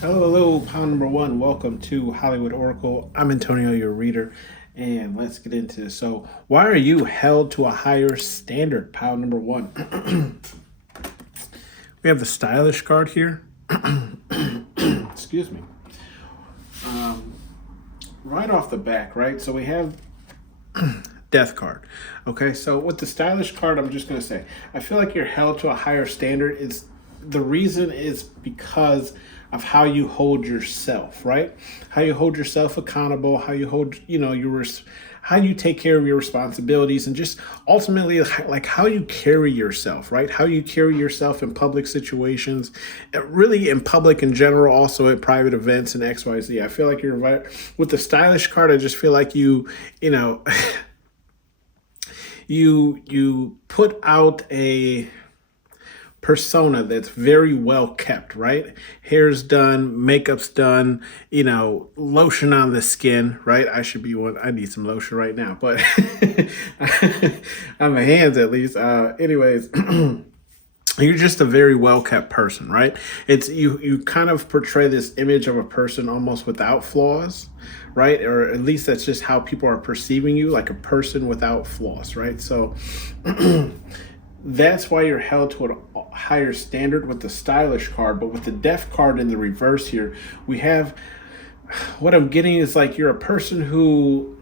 Hello, hello, pound number one. Welcome to Hollywood Oracle. I'm Antonio, your reader, and let's get into this. So, why are you held to a higher standard? Pound number one. We have the stylish card here. Excuse me. Right off the back, right? So we have death card. Okay, so with the stylish card, I'm just going to say, I feel like you're held to a higher standard. It's the reason is because of how you hold yourself, right? How you hold yourself accountable, how you hold, how you take care of your responsibilities, and just ultimately like how you carry yourself, right? How you carry yourself in public situations, really in public in general, also at private events and XYZ. I feel like you're with the stylish card. I just feel like you know, you put out a persona that's very well kept, right? Hair's done, makeup's done, lotion on the skin, right? I should be one. I need some lotion right now, but on my hands at least. Anyways, you're just a very well kept person, right? It's you kind of portray this image of a person almost without flaws, right? Or at least that's just how people are perceiving you, like a person without flaws, right? So that's why you're held to a higher standard with the stylish card. But with the deaf card in the reverse here, we have what I'm getting is like you're a person who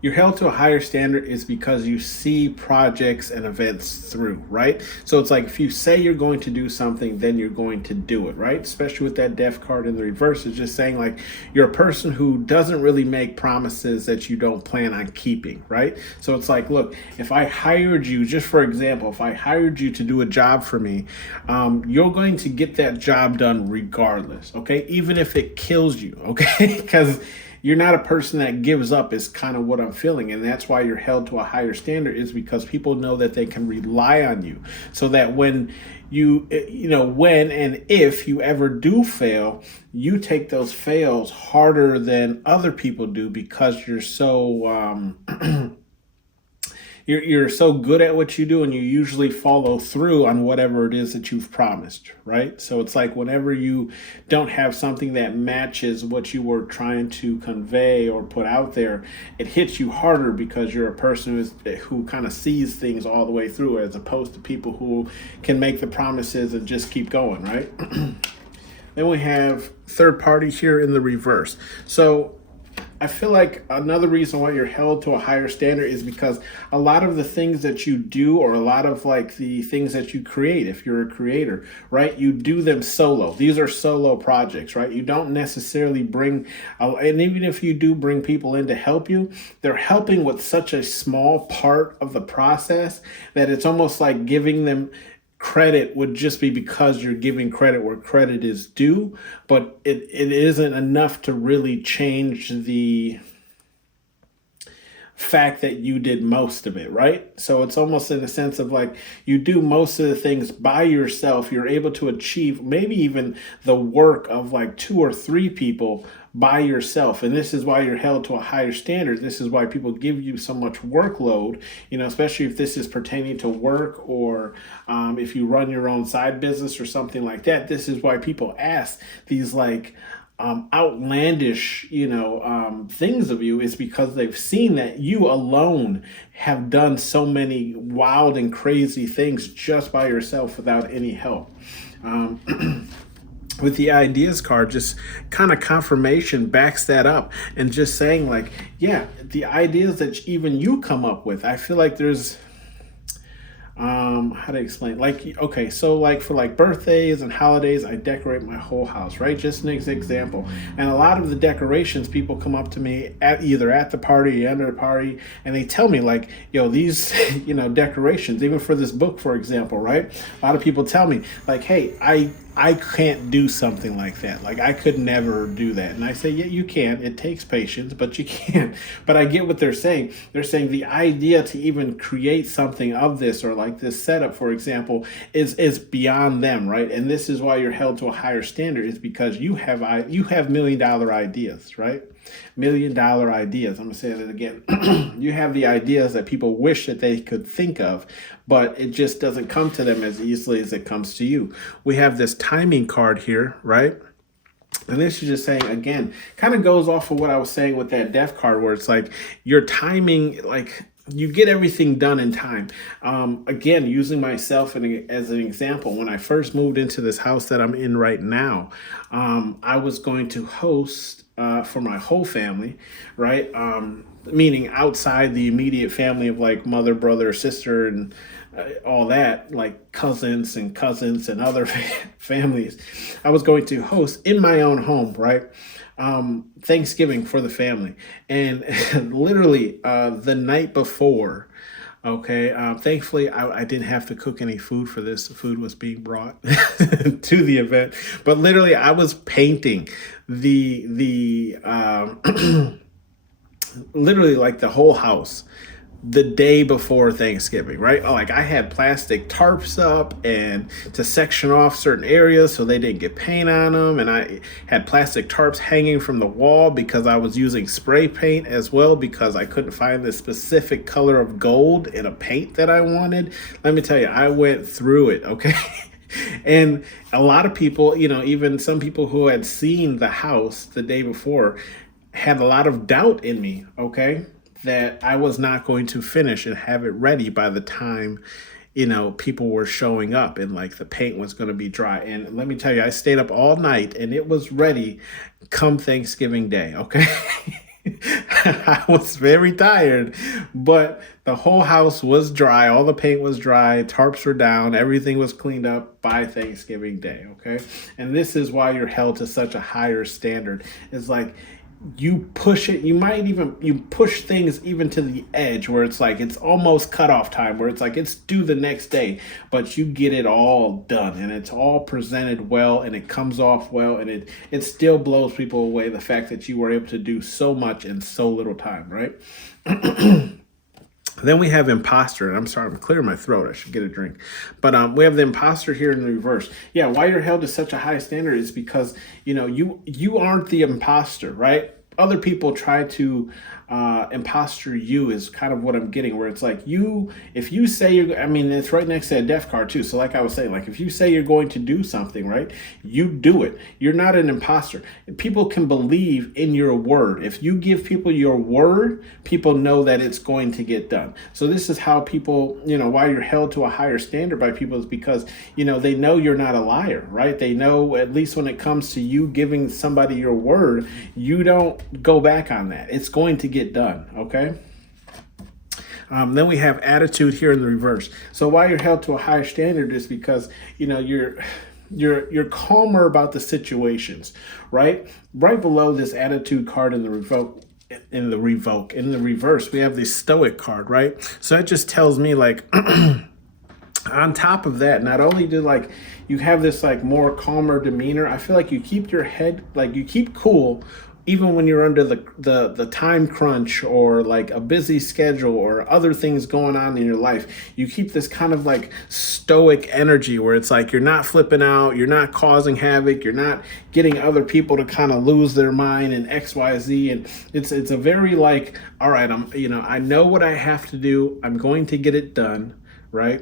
you're held to a higher standard is because you see projects and events through, right? So it's like if you say you're going to do something, then you're going to do it, right? Especially with that death card in the reverse, it's just saying like you're a person who doesn't really make promises that you don't plan on keeping, right? So it's like, look, if I hired you, just for example, if I hired you to do a job for me, you're going to get that job done regardless, okay? Even if it kills you, okay? Because you're not a person that gives up is kind of what I'm feeling. And that's why you're held to a higher standard is because people know that they can rely on you so that when when and if you ever do fail, you take those fails harder than other people do because you're so, you're so good at what you do and you usually follow through on whatever it is that you've promised, right? So it's like whenever you don't have something that matches what you were trying to convey or put out there, it hits you harder because you're a person who kind of sees things all the way through as opposed to people who can make the promises and just keep going, right? Then we have third party here in the reverse. So I feel like another reason why you're held to a higher standard is because a lot of the things that you do, or a lot of like the things that you create, if you're a creator, right, you do them solo. These are solo projects, right? You don't necessarily bring, and even if you do bring people in to help you, they're helping with such a small part of the process that it's almost like giving them credit would just be because you're giving credit where credit is due, but it isn't enough to really change the fact that you did most of it, right? So it's almost in a sense of like you do most of the things by yourself. You're able to achieve maybe even the work of like two or three people by yourself. And this is why you're held to a higher standard. This is why people give you so much workload, especially if this is pertaining to work or if you run your own side business or something like that. This is why people ask these like, outlandish, things of you is because they've seen that you alone have done so many wild and crazy things just by yourself without any help. With the ideas card, just kind of confirmation backs that up and just saying like, yeah, the ideas that even you come up with, I feel like there's how to explain, like, okay, so like for like birthdays and holidays I decorate my whole house, right? Just an example. And a lot of the decorations, people come up to me either at the party or under the party and they tell me like, these decorations, even for this book for example, right? A lot of people tell me like, hey, I can't do something like that. Like I could never do that. And I say, yeah, you can. It takes patience, but you can. But I get what they're saying. They're saying the idea to even create something of this or like this setup, for example, is beyond them, right? And this is why you're held to a higher standard is because you have $1 million ideas, right? $1 million ideas. I'm gonna say that again. You have the ideas that people wish that they could think of, but it just doesn't come to them as easily as it comes to you. We have this timing card here, right? And this is just saying, again, kind of goes off of what I was saying with that death card, where it's like your timing, like you get everything done in time. Again, using myself as an example, when I first moved into this house that I'm in right now, I was going to host for my whole family, right? Meaning outside the immediate family of like mother, brother, sister, and all that, like cousins and other families. I was going to host in my own home, right? Thanksgiving for the family. And literally the night before, okay, thankfully I didn't have to cook any food for this. The food was being brought to the event. But literally I was painting the literally like the whole house the day before Thanksgiving, right? Like I had plastic tarps up and to section off certain areas so they didn't get paint on them. And I had plastic tarps hanging from the wall because I was using spray paint as well, because I couldn't find the specific color of gold in a paint that I wanted. Let me tell you, I went through it, okay? And a lot of people, even some people who had seen the house the day before had a lot of doubt in me, okay, that I was not going to finish and have it ready by the time, people were showing up and like the paint was going to be dry. And let me tell you, I stayed up all night and it was ready come Thanksgiving Day, okay? I was very tired, but the whole house was dry. All the paint was dry. Tarps were down. Everything was cleaned up by Thanksgiving Day, okay? And this is why you're held to such a higher standard. It's like, you push it, you push things even to the edge where it's like it's almost cutoff time, where it's like it's due the next day, but you get it all done and it's all presented well and it comes off well, and it still blows people away, the fact that you were able to do so much in so little time, right? Then we have imposter, and I'm sorry, I'm clearing my throat. I should get a drink. But we have the imposter here in the reverse. Yeah, why you're held to such a high standard is because, you aren't the imposter, right? Other people try to imposter you is kind of what I'm getting, where it's like if you say it's right next to a death card too. So like I was saying, like if you say you're going to do something, right, you do it. You're not an imposter. People can believe in your word. If you give people your word, people know that it's going to get done. So this is how people, why you're held to a higher standard by people is because, they know you're not a liar, right? They know, at least when it comes to you giving somebody your word, you don't go back on that. It's going to get done, okay? Then we have attitude here in the reverse. So why you're held to a higher standard is because, you're calmer about the situations, right? Right below this attitude card in the reverse, we have the stoic card, right? So that just tells me like, on top of that, not only do like you have this like more calmer demeanor, I feel like you keep your head, like you keep cool even when you're under the time crunch or like a busy schedule or other things going on in your life. You keep this kind of like stoic energy where it's like you're not flipping out, you're not causing havoc, you're not getting other people to kind of lose their mind and XYZ. And it's a very like, all right, I know what I have to do, I'm going to get it done, right?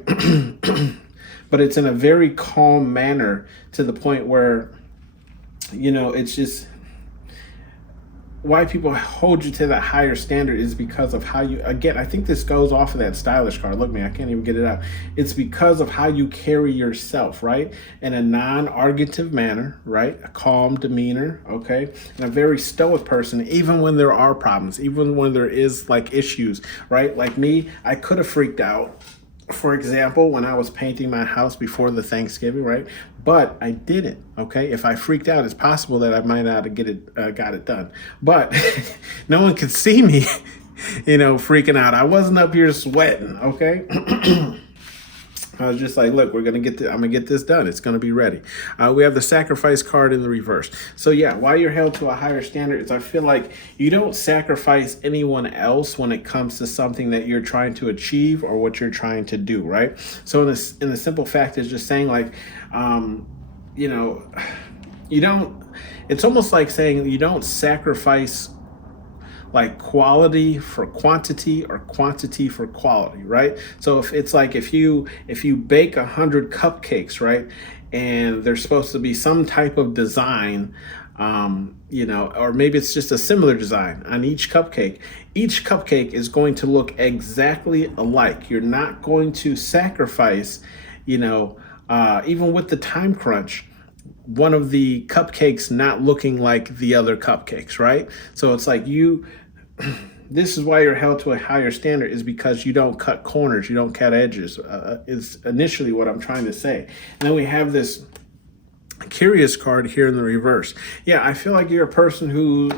But it's in a very calm manner, to the point where, it's just, why people hold you to that higher standard is because of how you, again, I think this goes off of that stylish card. Look, man, I can't even get it out. It's because of how you carry yourself, right? In a non-argumentative manner, right? A calm demeanor, okay? And a very stoic person, even when there are problems, even when there is like issues, right? Like me, I could have freaked out, for example, when I was painting my house before the Thanksgiving, right? But I didn't, okay? If I freaked out, it's possible that I might not have got it done. But no one could see me, freaking out. I wasn't up here sweating, okay? I was just like, look, I'm going to get this done. It's going to be ready. We have the sacrifice card in the reverse. So yeah, why you're held to a higher standard is I feel like you don't sacrifice anyone else when it comes to something that you're trying to achieve or what you're trying to do, right? So in the simple fact is just saying like, you don't, it's almost like saying you don't sacrifice like quality for quantity or quantity for quality, right? So if it's like if you bake 100 cupcakes, right, and there's supposed to be some type of design, or maybe it's just a similar design on each cupcake. Each cupcake is going to look exactly alike. You're not going to sacrifice, even with the time crunch, one of the cupcakes not looking like the other cupcakes, right? So it's like this is why you're held to a higher standard, is because you don't cut corners, you don't cut edges, is initially what I'm trying to say. And then we have this curious card here in the reverse. Yeah, I feel like you're a person who,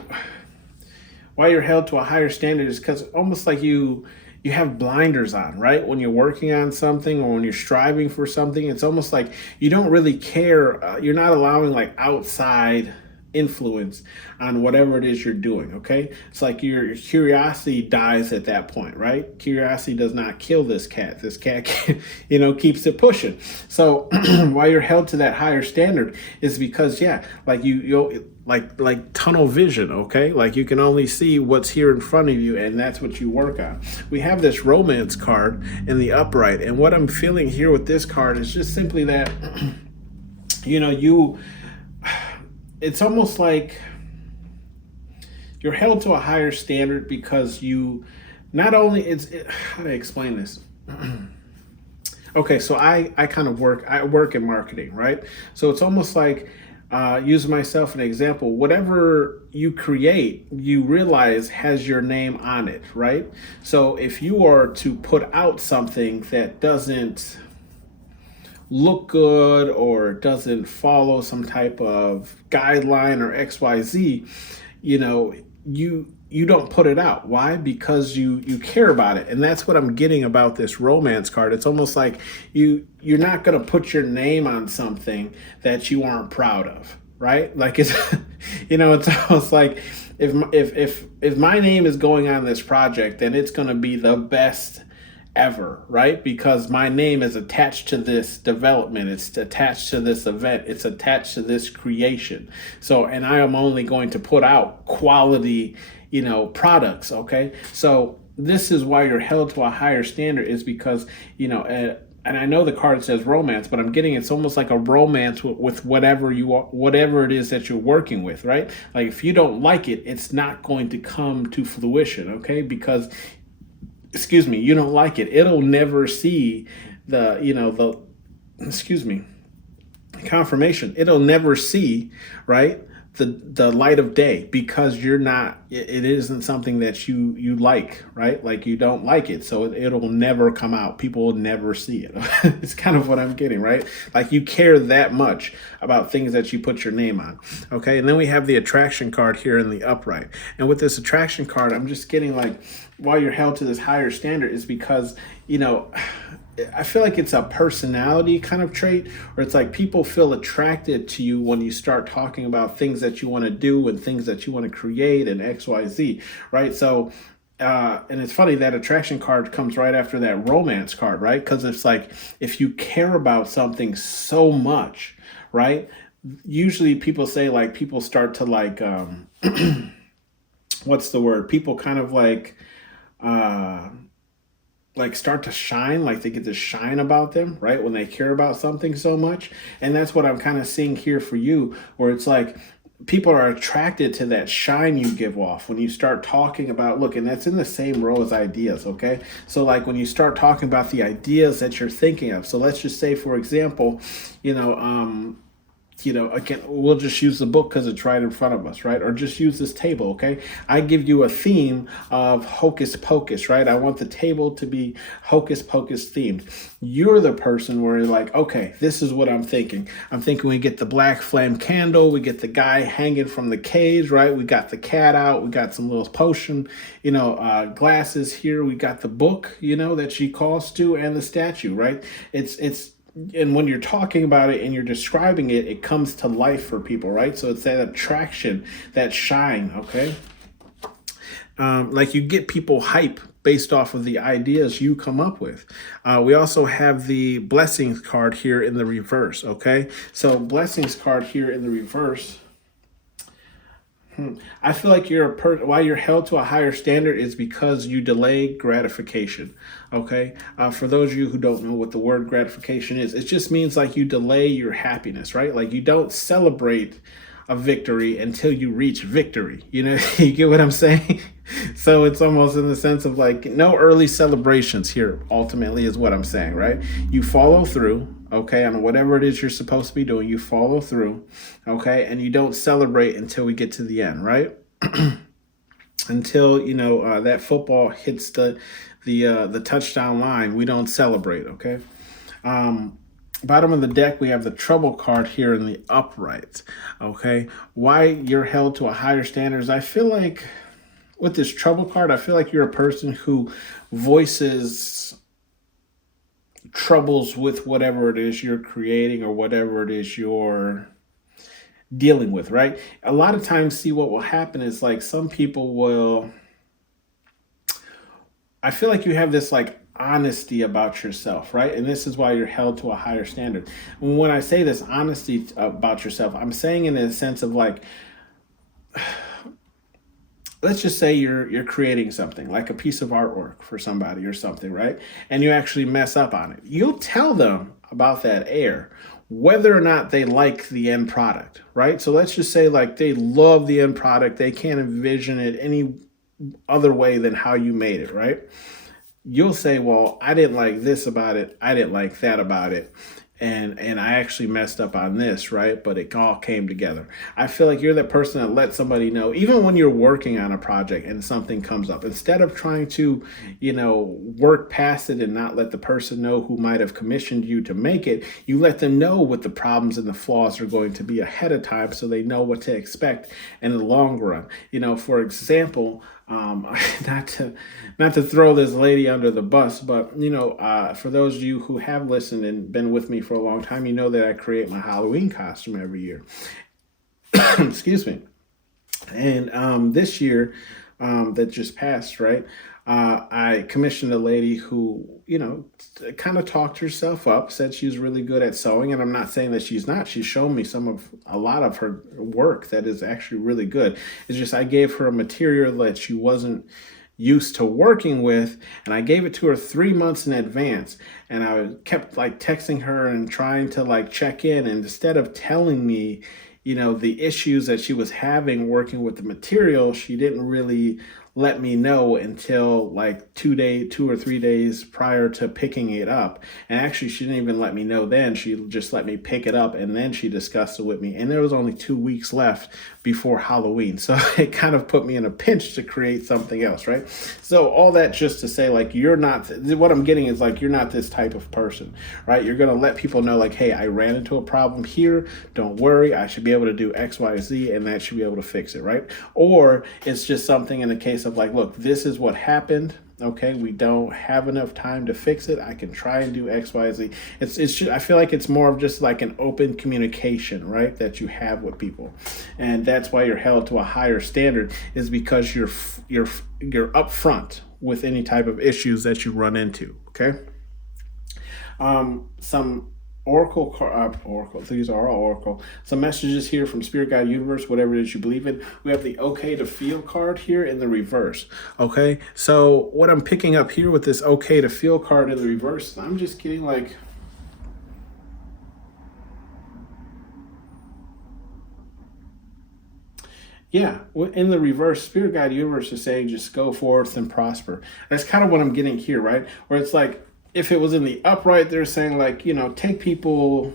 why you're held to a higher standard is because almost like you have blinders on, right? When you're working on something or when you're striving for something, it's almost like you don't really care. You're not allowing like outside influence on whatever it is you're doing, okay? It's like your curiosity dies at that point, right? Curiosity does not kill this cat. This cat, keeps it pushing. So why you're held to that higher standard is because, yeah, like you'll like tunnel vision, okay? Like you can only see what's here in front of you, and that's what you work on. We have this romance card in the upright, and what I'm feeling here with this card is just simply that, it's almost like you're held to a higher standard because you not only how do I explain this? Okay, so I kind of work in marketing, right? So it's almost like using myself an example, whatever you create, you realize has your name on it, right? So if you are to put out something that doesn't look good or doesn't follow some type of guideline or XYZ, you don't put it out. Why? Because you care about it. And that's what I'm getting about this romance card. It's almost like you're not going to put your name on something that you aren't proud of, right? Like it's it's almost like if my name is going on this project, then it's going to be the best ever, right? Because my name is attached to this development, it's attached to this event, it's attached to this creation. So, and I am only going to put out quality, products, okay? So this is why you're held to a higher standard, is because, and I know the card says romance, but I'm getting it's almost like a romance with whatever whatever it is that you're working with, right? Like if you don't like it, it's not going to come to fruition, okay? Because you don't like it. It'll never see the confirmation. It'll never see, right, the light of day, because it isn't something that you like, right? Like you don't like it, so it'll never come out. People will never see it. It's kind of what I'm getting, right? Like you care that much about things that you put your name on, okay? And then we have the attraction card here in the upright. And with this attraction card, I'm just getting like, why you're held to this higher standard is because, I feel like it's a personality kind of trait, or it's like people feel attracted to you when you start talking about things that you want to do and things that you want to create and XYZ, right? So, and it's funny that attraction card comes right after that romance card, right? Because it's like, if you care about something so much, right? Usually people say like, people start to like, what's the word? People kind of like start to shine, like they get to shine about them, right? When they care about something so much. And that's what I'm kind of seeing here for you, where it's like people are attracted to that shine you give off when you start talking about, look, and that's in the same row as ideas, okay? So like when you start talking about the ideas that you're thinking of. So let's just say, for example, again, we'll just use the book because it's right in front of us, right? Or just use this table, okay? I give you a theme of hocus pocus, right? I want the table to be hocus pocus themed. You're the person where you're like, okay, this is what I'm thinking. I'm thinking we get the black flame candle, we get the guy hanging from the cage, right? We got the cat out, we got some little potion, glasses here. We got the book, that she calls to, and the statue, right? And when you're talking about it and you're describing it, it comes to life for people, right? So it's that attraction, that shine, okay? Like you get people hype based off of the ideas you come up with. We also have the blessings card here in the reverse, okay? So blessings card here in the reverse. I feel like why you're held to a higher standard is because you delay gratification. Okay. For those of you who don't know what the word gratification is, it just means like you delay your happiness, right? Like you don't celebrate a victory until you reach victory. You know, you get what I'm saying? So it's almost in the sense of like no early celebrations here, ultimately, is what I'm saying, right? You follow through, okay, on whatever it is you're supposed to be doing, you follow through, okay, and you don't celebrate until we get to the end, right? Until that football hits the touchdown line, we don't celebrate, okay? Bottom of the deck, we have the trouble card here in the upright. Okay, why you're held to a higher standards? I feel like with this trouble card, I feel like you're a person who voices troubles with whatever it is you're creating or whatever it is you're dealing with, right? A lot of times, see what will happen is like some people will, I feel like you have this like honesty about yourself, right? And this is why you're held to a higher standard. When I say this honesty about yourself, I'm saying in a sense of like, let's just say you're creating something like a piece of artwork for somebody or something, right? And you actually mess up on it. You'll tell them about that error, whether or not they like the end product, right? So let's just say like they love the end product. They can't envision it any other way than how you made it, right? You'll say, well, I didn't like this about it. I didn't like that about it. And I actually messed up on this, right? But it all came together. I feel like you're that person that lets somebody know, even when you're working on a project and something comes up, instead of trying to, work past it and not let the person know who might have commissioned you to make it, you let them know what the problems and the flaws are going to be ahead of time so they know what to expect in the long run. For example, not to throw this lady under the bus, but for those of you who have listened and been with me for a long time, you know that I create my Halloween costume every year. Excuse me. And this year that just passed, right? I commissioned a lady who, kind of talked herself up, said she was really good at sewing. And I'm not saying that she's not. She's shown me a lot of her work that is actually really good. It's just I gave her a material that she wasn't used to working with, and I gave it to her 3 months in advance. And I kept like texting her and trying to like check in. And instead of telling me, the issues that she was having working with the material, she didn't really let me know until like 2 or 3 days prior to picking it up. And actually, she didn't even let me know then. She just let me pick it up, and then she discussed it with me. And there was only 2 weeks left before Halloween. So it kind of put me in a pinch to create something else, right? So all that just to say, like, you're not, what I'm getting is like, you're not this type of person, right? You're going to let people know like, hey, I ran into a problem here. Don't worry. I should be able to do X, Y, Z, and that should be able to fix it, right? Or it's just something in the case of like, look, this is what happened. Okay, we don't have enough time to fix it. I can try and do X, Y, Z. It's just, I feel like it's more of just like an open communication, right, that you have with people, and that's why you're held to a higher standard, is because you're upfront with any type of issues that you run into. Okay, some Oracle, these are all Oracle. Some messages here from Spirit Guide Universe, whatever it is you believe in. We have the okay to feel card here in the reverse. Okay, so what I'm picking up here with this okay to feel card in the reverse, I'm just getting like, yeah, in the reverse, Spirit Guide Universe is saying just go forth and prosper. That's kind of what I'm getting here, right? Where it's like, if it was in the upright, they're saying like, take people,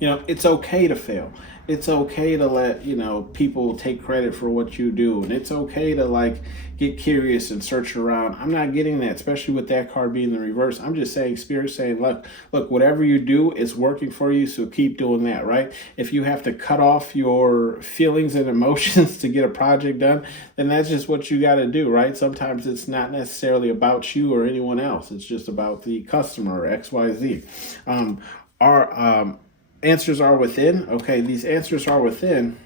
it's okay to fail. It's okay to let, people take credit for what you do. And it's okay to like get curious and search around. I'm not getting that, especially with that card being the reverse. I'm just saying, Spirit saying, look, whatever you do is working for you. So keep doing that, right? If you have to cut off your feelings and emotions to get a project done, then that's just what you got to do, right? Sometimes it's not necessarily about you or anyone else. It's just about the customer or X, Y, Z. Our answers are within. Okay, these answers are within.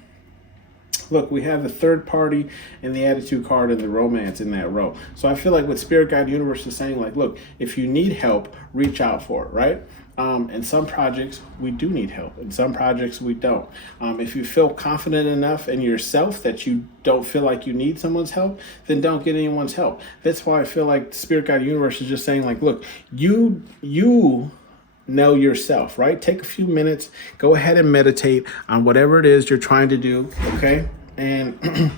Look, we have the third party and the attitude card and the romance in that row. So I feel like what Spirit Guide Universe is saying, like, look, if you need help, reach out for it, right? In some projects, we do need help. In some projects, we don't. If you feel confident enough in yourself that you don't feel like you need someone's help, then don't get anyone's help. That's why I feel like the Spirit Guide Universe is just saying, like, look, you know yourself, right? Take a few minutes, go ahead and meditate on whatever it is you're trying to do, okay? And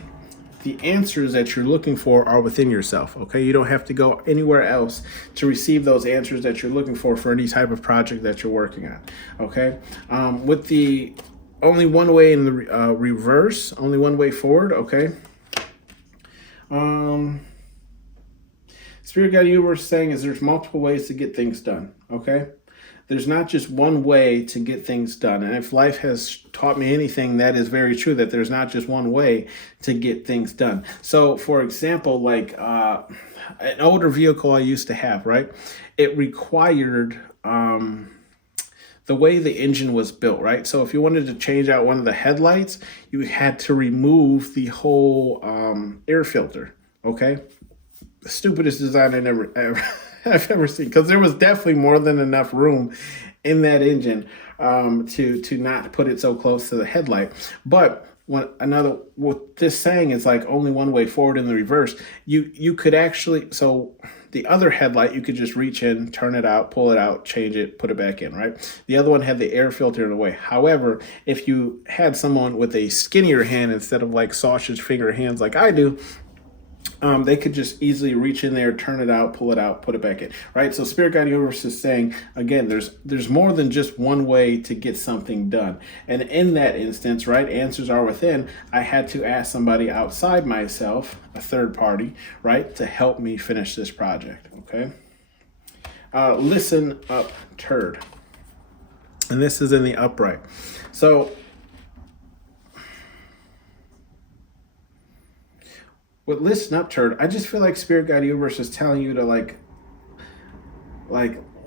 the answers that you're looking for are within yourself, okay? You don't have to go anywhere else to receive those answers that you're looking for any type of project that you're working on, okay? With the only one way in the reverse, only one way forward, okay? Spirit Guide Universe is saying is there's multiple ways to get things done, okay? There's not just one way to get things done. And if life has taught me anything, that is very true, that there's not just one way to get things done. So, for example, like an older vehicle I used to have, right? It required the way the engine was built, right? So if you wanted to change out one of the headlights, you had to remove the whole air filter, okay? The stupidest design I've ever seen, because there was definitely more than enough room in that engine to not put it so close to the headlight. But what this saying is like only one way forward in the reverse. You could actually, so the other headlight you could just reach in, turn it out, pull it out, change it, put it back in, right? The other one had the air filter in the way. However, if you had someone with a skinnier hand instead of like sausage finger hands like I do, they could just easily reach in there, turn it out, pull it out, put it back in, right? So Spirit Guide Universe is saying, again, there's more than just one way to get something done. And in that instance, right, answers are within. I had to ask somebody outside myself, a third party, right, to help me finish this project, okay? Listen up, turd. And this is in the upright. So with listen up, turd, I just feel like Spirit Guide Universe is telling you to like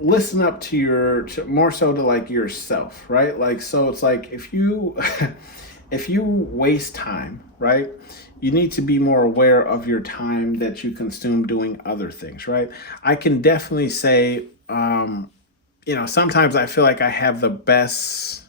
listen up to more so to like yourself, right? Like, so it's like if you if you waste time, right, you need to be more aware of your time that you consume doing other things, right? I can definitely say, sometimes I feel like I have the best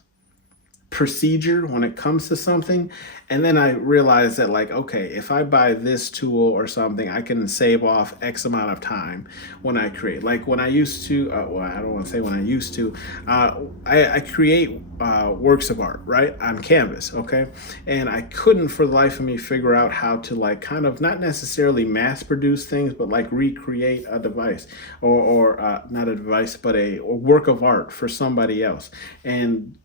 procedure when it comes to something, and then I realize that, like, okay, if I buy this tool or something, I can save off X amount of time when I create. Like when I used to, well, I don't want to say when I used to, I create works of art, right, on canvas, okay? And I couldn't for the life of me figure out how to like kind of not necessarily mass produce things, but like recreate a device or not a device, but a work of art for somebody else. And,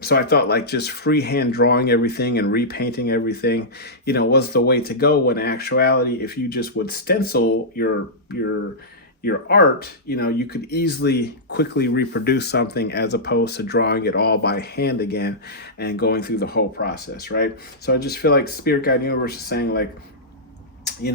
so I thought like just freehand drawing everything and repainting everything, was the way to go. When in actuality, if you just would stencil your art, you could easily quickly reproduce something as opposed to drawing it all by hand again and going through the whole process, right? So I just feel like Spirit Guide Universe is saying like, you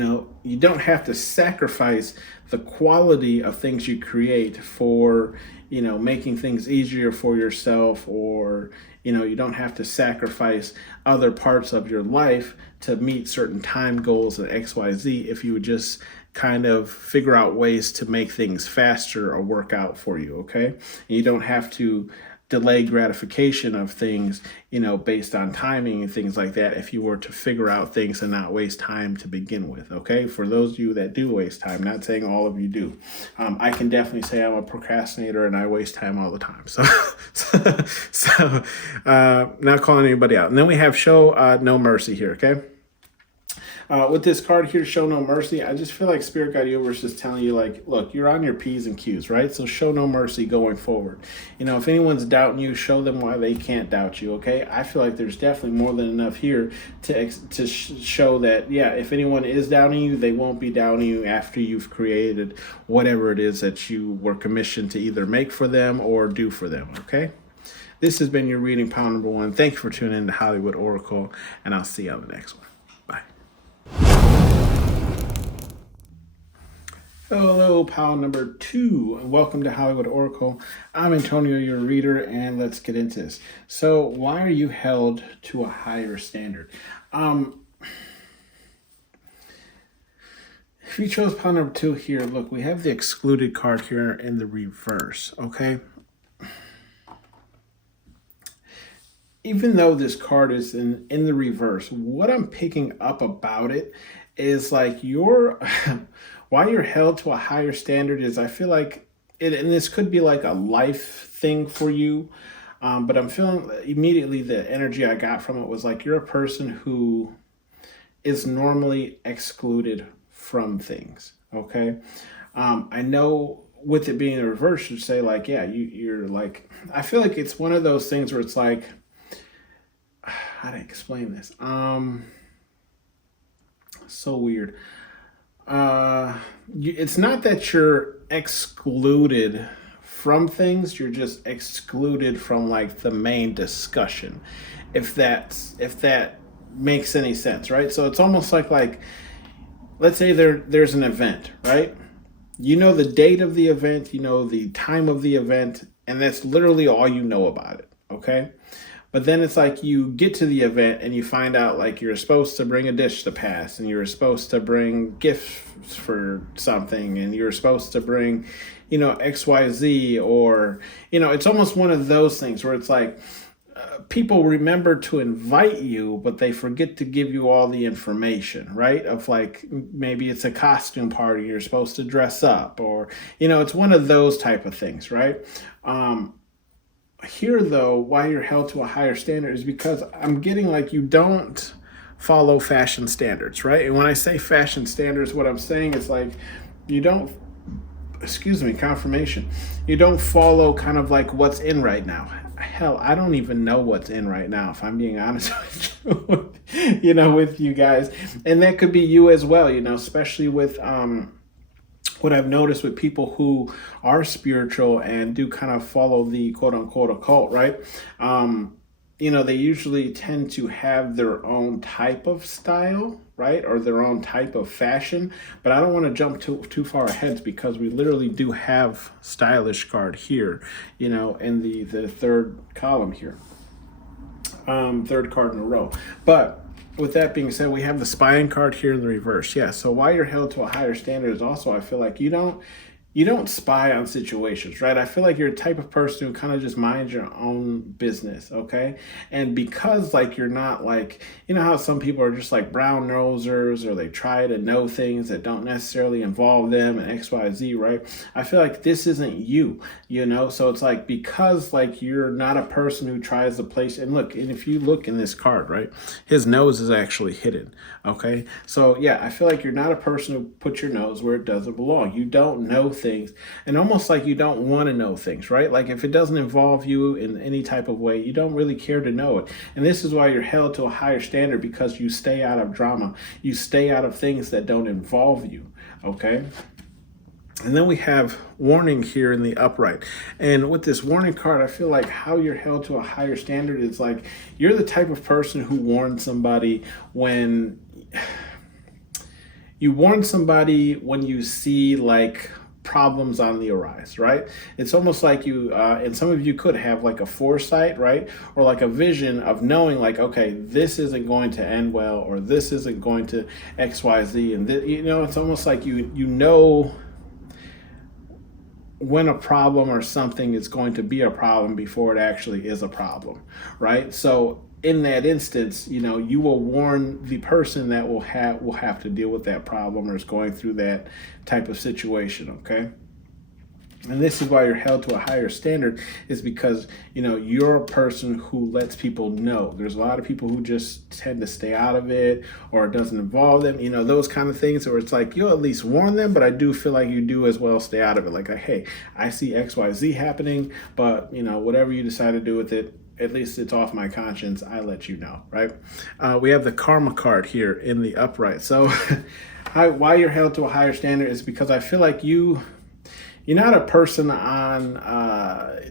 don't have to sacrifice the quality of things you create for, making things easier for yourself, or, you don't have to sacrifice other parts of your life to meet certain time goals and XYZ if you would just kind of figure out ways to make things faster or work out for you, okay? And you don't have to delay gratification of things, based on timing and things like that, if you were to figure out things and not waste time to begin with, okay? For those of you that do waste time, not saying all of you do. I can definitely say I'm a procrastinator and I waste time all the time. So not calling anybody out. And then we have show no mercy here, okay? With this card here, show no mercy, I just feel like Spirit Guide Universe is telling you, like, look, you're on your P's and Q's, right? So show no mercy going forward. If anyone's doubting you, show them why they can't doubt you, okay? I feel like there's definitely more than enough here to show that, yeah, if anyone is doubting you, they won't be doubting you after you've created whatever it is that you were commissioned to either make for them or do for them, okay? This has been your reading, pile number 1. Thank you for tuning in to Hollywood Oracle, and I'll see you on the next one. Bye. Hello, pile number 2, and welcome to Hollywood Oracle. I'm Antonio, your reader, and let's get into this. So, why are you held to a higher standard? If you chose pile number 2 here, look, we have the excluded card here in the reverse, okay? Even though this card is in the reverse, what I'm picking up about it is like why you're held to a higher standard is I feel like it, and this could be like a life thing for you, but I'm feeling immediately the energy I got from it was like you're a person who is normally excluded from things. Okay, I know with it being the reverse, you'd say like, yeah, you're like. I feel like it's one of those things where it's like, how to explain this? So weird. It's not that you're excluded from things; you're just excluded from like the main discussion. If that makes any sense, right? So it's almost like let's say there's an event, right? You know the date of the event, you know the time of the event, and that's literally all you know about it, okay? But then it's like you get to the event and you find out like you're supposed to bring a dish to pass and you're supposed to bring gifts for something and you're supposed to bring, XYZ, or, it's almost one of those things where it's like people remember to invite you, but they forget to give you all the information, right? Of like maybe it's a costume party, you're supposed to dress up, or, it's one of those type of things, right? Here though, why you're held to a higher standard is because I'm getting like you don't follow fashion standards, right? And when I say fashion standards, what I'm saying is like you don't, excuse me, confirmation, you don't follow kind of like what's in right now. Hell, I don't even know what's in right now, if I'm being honest with you, with you guys. And that could be you as well, especially with what I've noticed with people who are spiritual and do kind of follow the quote unquote occult, right? They usually tend to have their own type of style, right? Or their own type of fashion. But I don't want to jump too far ahead because we literally do have stylish card here, in the third column here. Third card in a row. But with that being said, we have the spying card here in the reverse. Yeah, so why you're held to a higher standard is also, I feel like you don't spy on situations, right? I feel like you're a type of person who kind of just minds your own business, okay? And because like you're not like, how some people are just like brown nosers or they try to know things that don't necessarily involve them and XYZ, right? I feel like this isn't you, So it's like because like you're not a person who tries to place, and look, and if you look in this card, right, his nose is actually hidden, okay? So yeah, I feel like you're not a person who puts your nose where it doesn't belong. You don't know things, and almost like you don't want to know things, right? Like if it doesn't involve you in any type of way, you don't really care to know it. And this is why you're held to a higher standard, because you stay out of drama. You stay out of things that don't involve you, okay? And then we have warning here in the upright. And with this warning card, I feel like how you're held to a higher standard is like you're the type of person who warns somebody when you see like problems on the arise, right? It's almost like you, and some of you could have like a foresight, right? Or like a vision of knowing like, okay, this isn't going to end well, or this isn't going to XYZ. And, it's almost like you know when a problem or something is going to be a problem before it actually is a problem, right? So in that instance, you will warn the person that will have to deal with that problem or is going through that type of situation, okay? And this is why you're held to a higher standard, is because, you're a person who lets people know. There's a lot of people who just tend to stay out of it, or it doesn't involve them, those kind of things, or it's like you'll at least warn them, but I do feel like you do as well stay out of it. Like, hey, I see XYZ happening, but, whatever you decide to do with it, at least it's off my conscience. I let you know, right? We have the karma card here in the upright. So why you're held to a higher standard is because I feel like you're not a person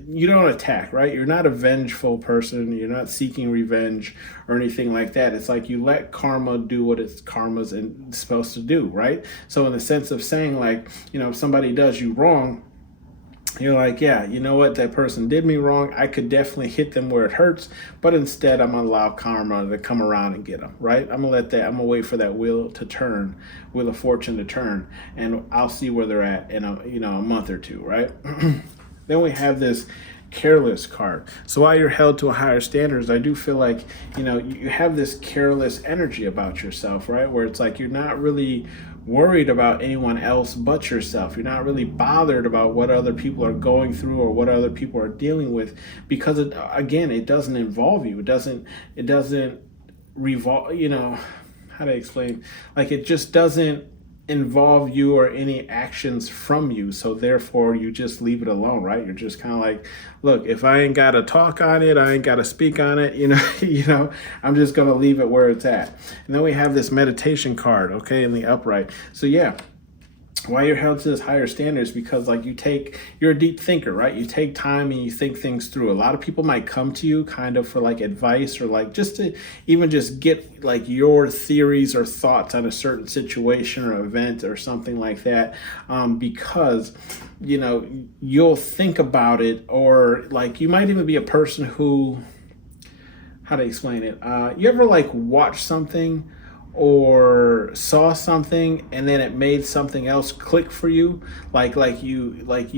you don't attack, right? You're not a vengeful person. You're not seeking revenge or anything like that. It's like you let karma do what karma's supposed to do, right? So in the sense of saying like, if somebody does you wrong, You're like, yeah, you know what? That person did me wrong. I could definitely hit them where it hurts, but instead, I'm gonna allow karma to come around and get them. Right? I'm gonna let that. I'm gonna wait for that wheel to turn, wheel of fortune to turn, and I'll see where they're at in a month or two. Right? Then we have this careless card. So while you're held to a higher standards, I do feel like, you have this careless energy about yourself, right? Where it's like you're not really worried about anyone else but yourself. You're not really bothered about what other people are going through or what other people are dealing with, because it doesn't involve you. It doesn't revolve, how to explain? Like, it just doesn't involve you or any actions from you, so therefore you just leave it alone, right? You're just kind of like, look, if I ain't got to talk on it, I ain't got to speak on it, I'm just going to leave it where it's at. And then we have this meditation card, okay, in the upright. So yeah, why you're held to this higher standards, because like you're a deep thinker, right? You take time and you think things through. A lot of people might come to you kind of for like advice, or like just to even just get like your theories or thoughts on a certain situation or event or something like that, because you'll think about it, or like you might even be a person who, how to explain it, you ever like watch something or saw something and then it made something else click for you, like you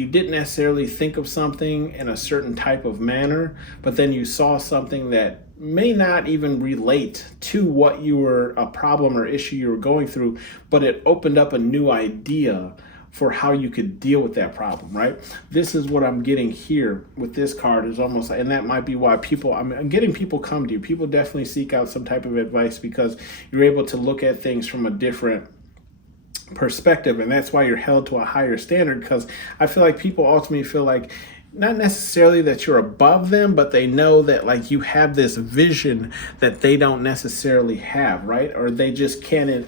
didn't necessarily think of something in a certain type of manner, but then you saw something that may not even relate to what you were, a problem or issue you were going through, but it opened up a new idea for how you could deal with that problem, right? This is what I'm getting here with this card, is almost, and that might be why I'm getting people come to you. People definitely seek out some type of advice because you're able to look at things from a different perspective, and that's why you're held to a higher standard, because I feel like people ultimately feel like, not necessarily that you're above them, but they know that like you have this vision that they don't necessarily have, right? Or they just can't,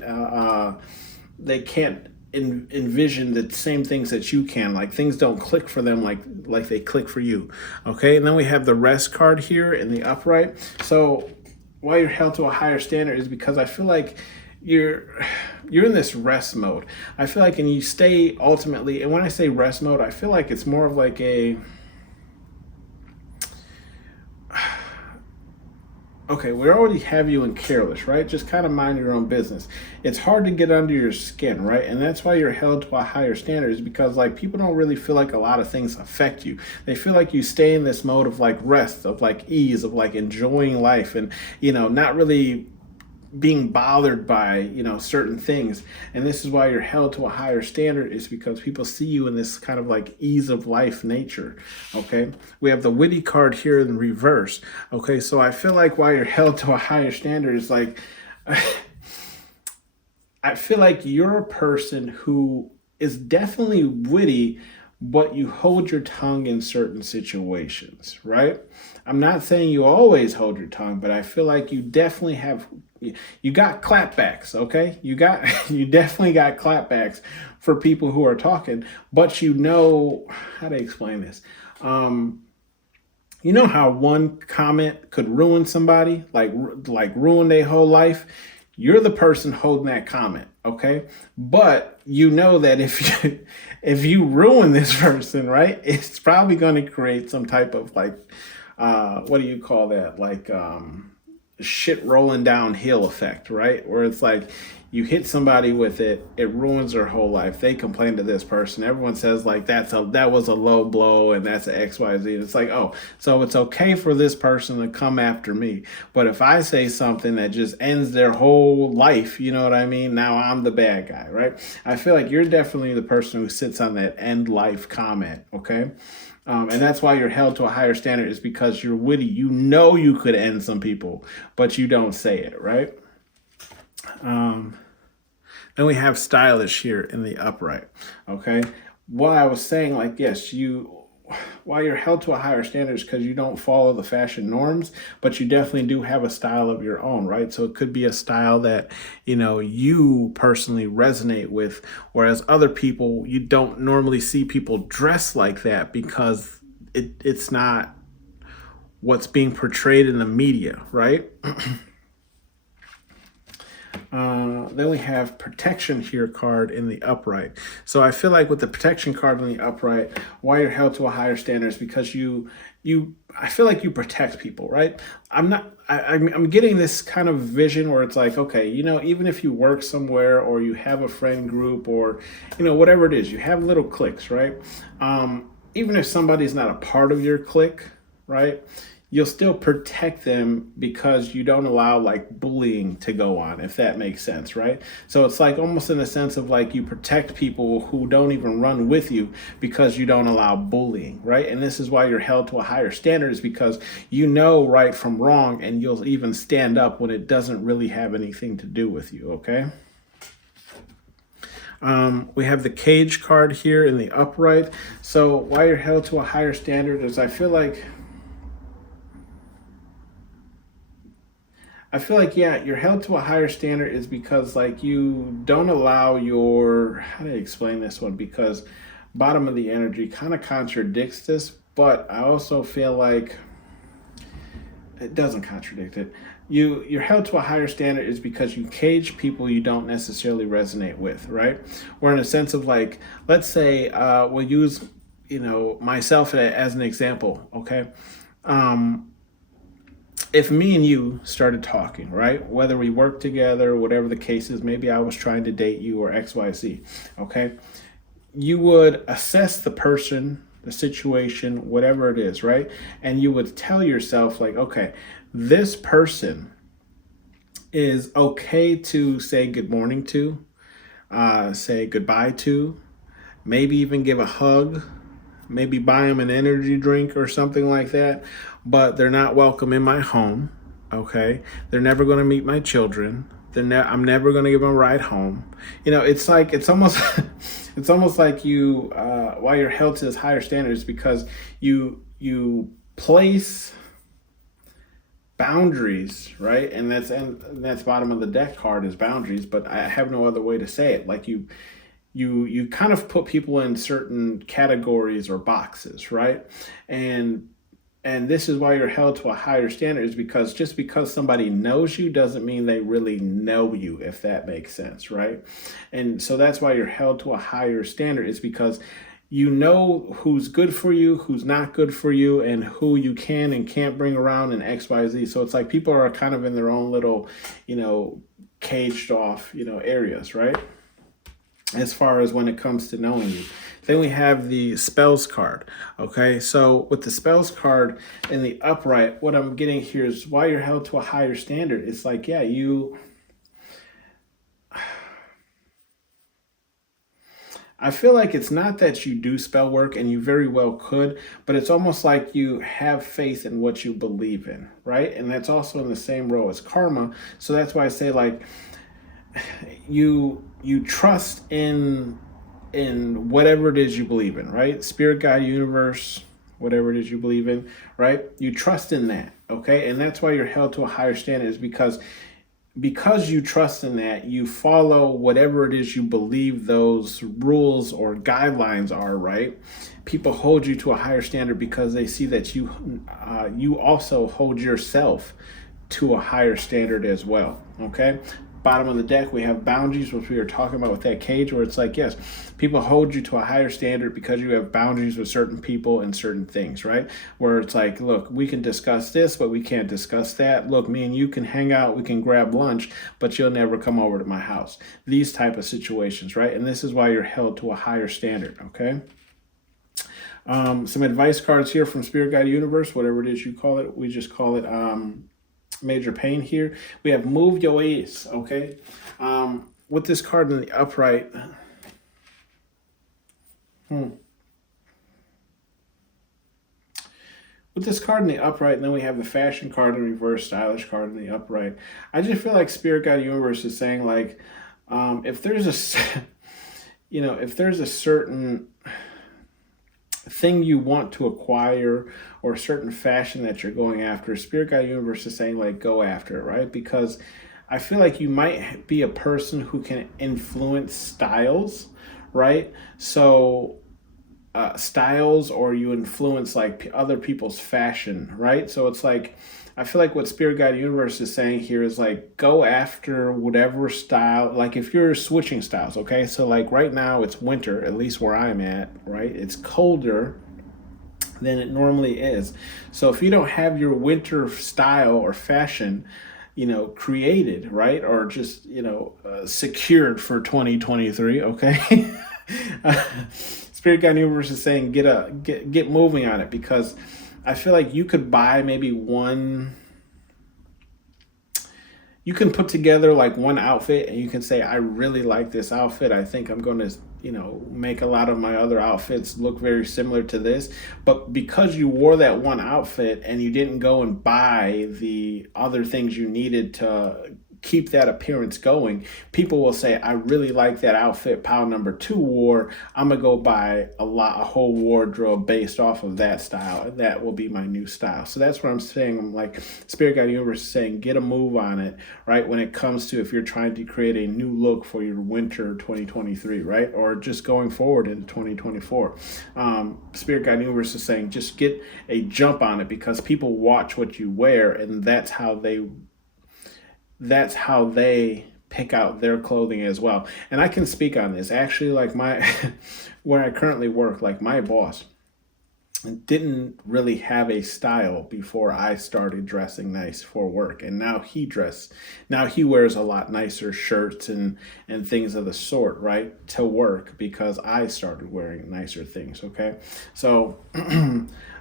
they can't envision the same things that you can. Like things don't click for them like they click for you. Okay, and then we have the rest card here in the upright. So why you're held to a higher standard is because I feel like you're in this rest mode. I feel like, and you stay ultimately, and when I say rest mode, I feel like it's more of like a, okay, we already have you in careless, right? Just kind of mind your own business. It's hard to get under your skin, right? And that's why you're held to a higher standard, is because like people don't really feel like a lot of things affect you. They feel like you stay in this mode of like rest, of like ease, of like enjoying life, and not really being bothered by certain things. And this is why you're held to a higher standard, is because people see you in this kind of like ease of life nature. Okay, we have the witty card here in reverse. Okay, so I feel like why you're held to a higher standard is like I feel like you're a person who is definitely witty, but you hold your tongue in certain situations, right? I'm not saying you always hold your tongue, but I feel like you definitely have, you got clapbacks, okay? You definitely got clapbacks for people who are talking, but how to explain this? You know how one comment could ruin somebody, like ruin their whole life? You're the person holding that comment, okay? But you know that if you ruin this person, right, it's probably going to create some type of like, what do you call that? Like shit rolling downhill effect, right? Where it's like you hit somebody with it, it ruins their whole life. They complain to this person. Everyone says like that was a low blow and that's an XYZ. And it's like, oh, so it's okay for this person to come after me. But if I say something that just ends their whole life, you know what I mean? Now I'm the bad guy, right? I feel like you're definitely the person who sits on that end life comment, okay? And that's why you're held to a higher standard, is because you're witty. You could end some people, but you don't say it, right? Then we have stylish here in the upright. Okay. What I was saying, like, yes, why you're held to a higher standard is because you don't follow the fashion norms, but you definitely do have a style of your own, right? So it could be a style that, you personally resonate with, whereas other people, you don't normally see people dress like that because it's not what's being portrayed in the media, right? Then we have protection here card in the upright. So I feel like with the protection card in the upright, why you're held to a higher standard is because I feel like you protect people, right? I'm not. I'm getting this kind of vision where it's like, okay, even if you work somewhere or you have a friend group or, whatever it is, you have little cliques, right? Even if somebody's not a part of your clique, right? You'll still protect them because you don't allow like bullying to go on, if that makes sense, right? So it's like almost in a sense of like you protect people who don't even run with you because you don't allow bullying, right? And this is why you're held to a higher standard, is because you know right from wrong, and you'll even stand up when it doesn't really have anything to do with you, okay? We have the cage card here in the upright. So why you're held to a higher standard is I feel like, yeah, you're held to a higher standard is because like you don't allow how do I explain this one? Because bottom of the energy kind of contradicts this, but I also feel like it doesn't contradict it. You're held to a higher standard is because you cage people you don't necessarily resonate with, right? Or in a sense of like, let's say we'll use myself as an example, okay? If me and you started talking, right? Whether we work together, whatever the case is, maybe I was trying to date you or XYZ, okay? You would assess the person, the situation, whatever it is, right? And you would tell yourself, like, okay, this person is okay to say good morning to, say goodbye to, maybe even give a hug, maybe buy them an energy drink or something like that, but they're not welcome in my home, okay? They're never going to meet my children. I'm never going to give them a ride home. It's almost it's almost like why you're held to this higher standards because you place boundaries, right? And that's bottom of the deck card is boundaries, but I have no other way to say it. Like you kind of put people in certain categories or boxes, right? And this is why you're held to a higher standard, is because just because somebody knows you doesn't mean they really know you, if that makes sense, right? And so that's why you're held to a higher standard, is because you know who's good for you, who's not good for you, and who you can and can't bring around in XYZ. So it's like people are kind of in their own little, caged off, areas, right? As far as when it comes to knowing you. Then we have the spells card. Okay, so with the spells card in the upright, what I'm getting here is why you're held to a higher standard. It's like, yeah, I feel like it's not that you do spell work, and you very well could, but it's almost like you have faith in what you believe in, right? And that's also in the same row as karma. So that's why I say like you trust in whatever it is you believe in, right? Spirit, God, universe, whatever it is you believe in, right? You trust in that, okay? And that's why you're held to a higher standard, is because you trust in that, you follow whatever it is you believe those rules or guidelines are, right? People hold you to a higher standard because they see that you also hold yourself to a higher standard as well, okay? Bottom of the deck, we have boundaries, which we were talking about with that cage, where it's like, yes, people hold you to a higher standard because you have boundaries with certain people and certain things, right? Where it's like, look, we can discuss this, but we can't discuss that. Look, me and you can hang out, we can grab lunch, but you'll never come over to my house. These type of situations, right? And this is why you're held to a higher standard, okay? Some advice cards here from Spirit Guide Universe, whatever it is you call it. We just call it major pain here. We have move your ace, okay? With this card in the upright, with this card in the upright, and then we have the fashion card in reverse, stylish card in the upright. I just feel like Spirit Guide Universe is saying like, if there's if there's a certain thing you want to acquire or a certain fashion that you're going after, Spirit Guide Universe is saying like go after it, right? Because I feel like you might be a person who can influence styles, right? So styles, or you influence like other people's fashion, right? So it's like I feel like what Spirit Guide Universe is saying here is like go after whatever style. Like if you're switching styles, okay. So like right now it's winter, at least where I'm at. Right, it's colder than it normally is. So if you don't have your winter style or fashion, created, right, or just secured for 2023, okay. Spirit Guide Universe is saying get moving on it, because I feel like you could buy maybe one. You can put together like one outfit and you can say, I really like this outfit. I think I'm going to, make a lot of my other outfits look very similar to this. But because you wore that one outfit and you didn't go and buy the other things you needed to keep that appearance going, people will say, I really like that outfit pile number 2 wore. I'm gonna go buy a whole wardrobe based off of that style, and that will be my new style. So that's what I'm saying. I'm like, Spirit Guide Universe is saying, get a move on it, right? When it comes to if you're trying to create a new look for your winter 2023, right? Or just going forward into 2024. Spirit Guide Universe is saying, just get a jump on it, because people watch what you wear, and that's how they pick out their clothing as well. And I can speak on this. Actually, like where I currently work, like my boss didn't really have a style before I started dressing nice for work. And now he wears a lot nicer shirts and things of the sort, right, to work, because I started wearing nicer things. Okay. So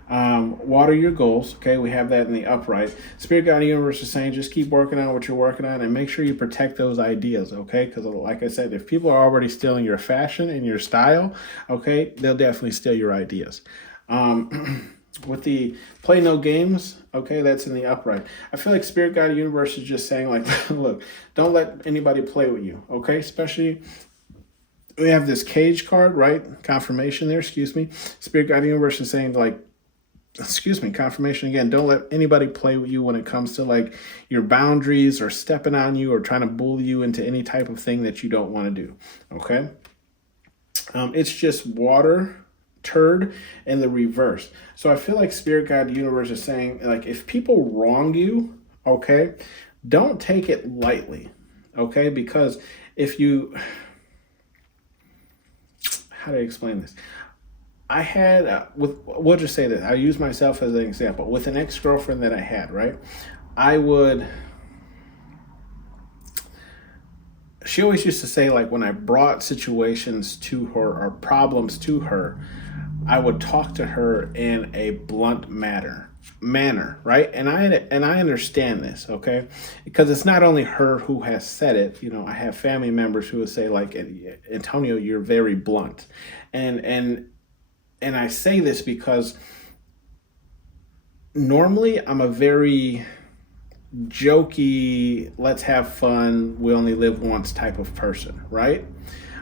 water your goals. Okay, we have that in the upright. Spirit Guide Universe is saying just keep working on what you're working on and make sure you protect those ideas. Okay, because like I said, if people are already stealing your fashion and your style, okay, they'll definitely steal your ideas. With the play no games, okay, that's in the upright. I feel like Spirit Guide Universe is just saying like, look, don't let anybody play with you. Okay, especially. We have this cage card, right? Confirmation there, excuse me. Spirit Guide Universe is saying like, confirmation again, don't let anybody play with you when it comes to like your boundaries or stepping on you or trying to bully you into any type of thing that you don't want to do. Okay. It's just water turd in the reverse. So I feel like Spirit Guide Universe is saying like, if people wrong you, okay, don't take it lightly. Okay. Because if you, how do I explain this? I had, we'll just say that I'll use myself as an example. With an ex-girlfriend that I had, right? She always used to say, like, when I brought situations to her or problems to her, I would talk to her in a blunt manner, right? And I understand this, okay? Because it's not only her who has said it. I have family members who would say, like, Antonio, you're very blunt. And I say this because normally I'm a very jokey, let's have fun, we only live once type of person, right?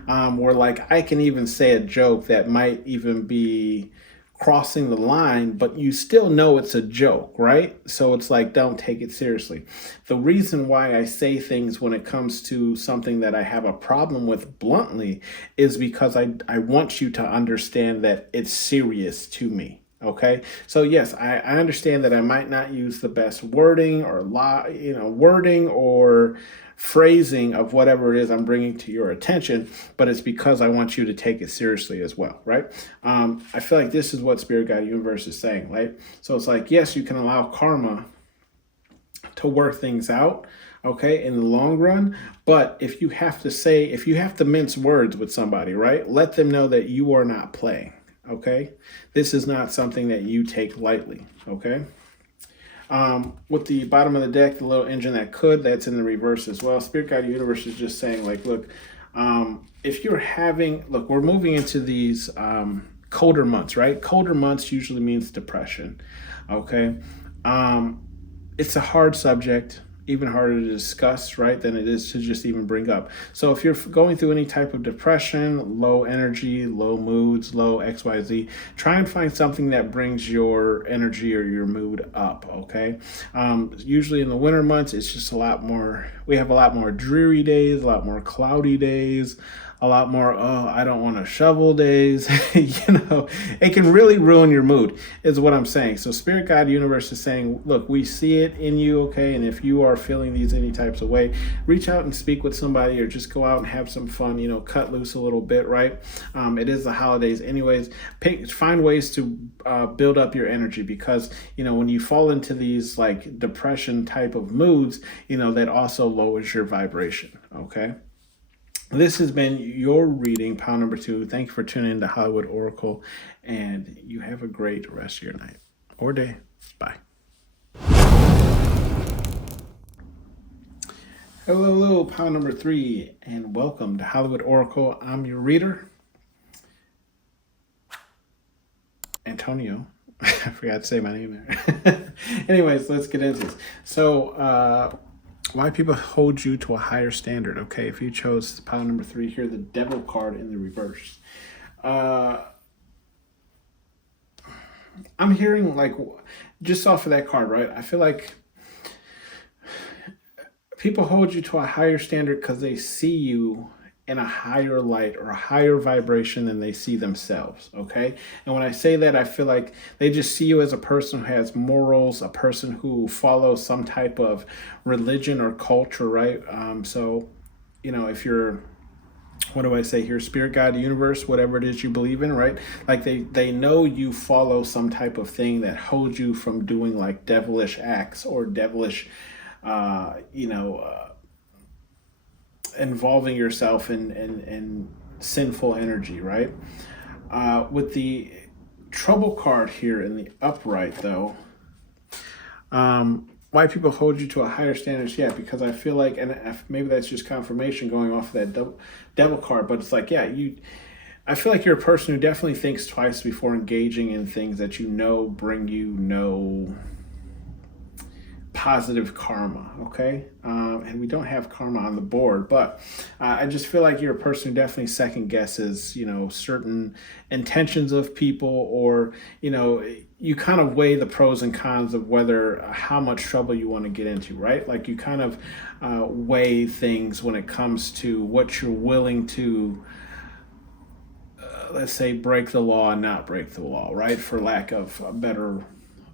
Where like I can even say a joke that might even be crossing the line, but you still know it's a joke, right? So it's like, don't take it seriously. The reason why I say things when it comes to something that I have a problem with bluntly is because I want you to understand that it's serious to me. Okay. So yes, I understand that I might not use the best wording or wording or phrasing of whatever it is I'm bringing to your attention, but it's because I want you to take it seriously as well, right? I feel like this is what Spirit Guide Universe is saying, right? So it's like, yes, you can allow karma to work things out, okay, in the long run, but if you have to mince words with somebody, right, let them know that you are not playing, okay? This is not something that you take lightly, okay? With the bottom of the deck, the little engine that's in the reverse as well. Spirit Guide Universe is just saying, like, look, if you're we're moving into these colder months, right? Colder months usually means depression, okay? It's a hard subject, even harder to discuss, right, than it is to just even bring up. So if you're going through any type of depression, low energy, low moods, low XYZ, try and find something that brings your energy or your mood up, okay? Usually in the winter months, it's just we have a lot more dreary days, a lot more cloudy days, a lot more, oh, I don't want to shovel days. It can really ruin your mood, is what I'm saying. So Spirit God Universe is saying, look, we see it in you, okay? And if you are feeling these any types of way, reach out and speak with somebody, or just go out and have some fun, cut loose a little bit, right? It is the holidays anyways. Find ways to build up your energy, because, when you fall into these like depression type of moods, that also lowers your vibration, okay? This has been your reading, pile number 2. Thank you for tuning in to Hollywood Oracle, and you have a great rest of your night or day. Bye. Hello, pile number 3, and welcome to Hollywood Oracle. I'm your reader, Antonio. I forgot to say my name there. Anyways, let's get into this. So, why people hold you to a higher standard? Okay, if you chose pile number 3 here, the Devil card in the reverse. I'm hearing, like, just off of that card, right? I feel like people hold you to a higher standard because they see you in a higher light or a higher vibration than they see themselves, okay? And when I say that, I feel like they just see you as a person who has morals, a person who follows some type of religion or culture, right? So, if you're, what do I say here? Spirit, God, universe, whatever it is you believe in, right? Like they know you follow some type of thing that holds you from doing like devilish acts or devilish, involving yourself in sinful energy, right? With the trouble card here in the upright, though, why people hold you to a higher standard? Yeah, because I feel like, and maybe that's just confirmation going off of that devil card, but it's like, yeah, I feel like you're a person who definitely thinks twice before engaging in things that bring you no positive karma, okay? And we don't have karma on the board, but I just feel like you're a person who definitely second guesses, certain intentions of people, or, you kind of weigh the pros and cons of how much trouble you want to get into, right? Like you kind of weigh things when it comes to what you're willing to, let's say, break the law and not break the law, right? For lack of a better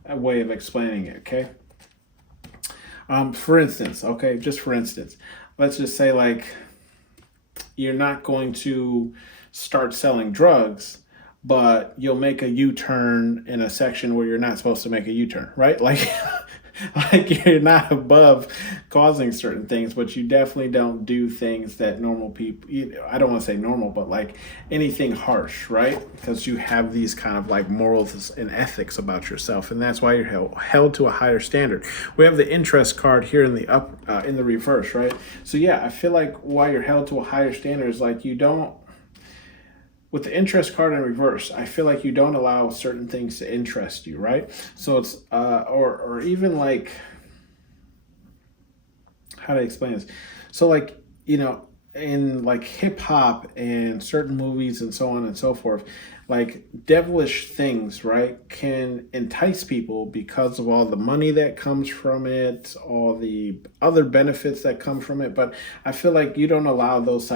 way of explaining it, okay? For instance, let's just say, like, you're not going to start selling drugs, but you'll make a U-turn in a section where you're not supposed to make a U-turn, right? Like, like you're not above causing certain things, but you definitely don't do things that normal people, I don't want to say normal, but like anything harsh, right? Because you have these kind of like morals and ethics about yourself, and that's why you're held to a higher standard. We have the interest card here in the in the reverse, right? So yeah, I feel like why you're held to a higher standard is like with the interest card in reverse, I feel like you don't allow certain things to interest you, right? So it's, or even like, how to explain this? So like, in like hip hop and certain movies and so on and so forth, like devilish things, right, can entice people because of all the money that comes from it, all the other benefits that come from it. But I feel like you don't allow those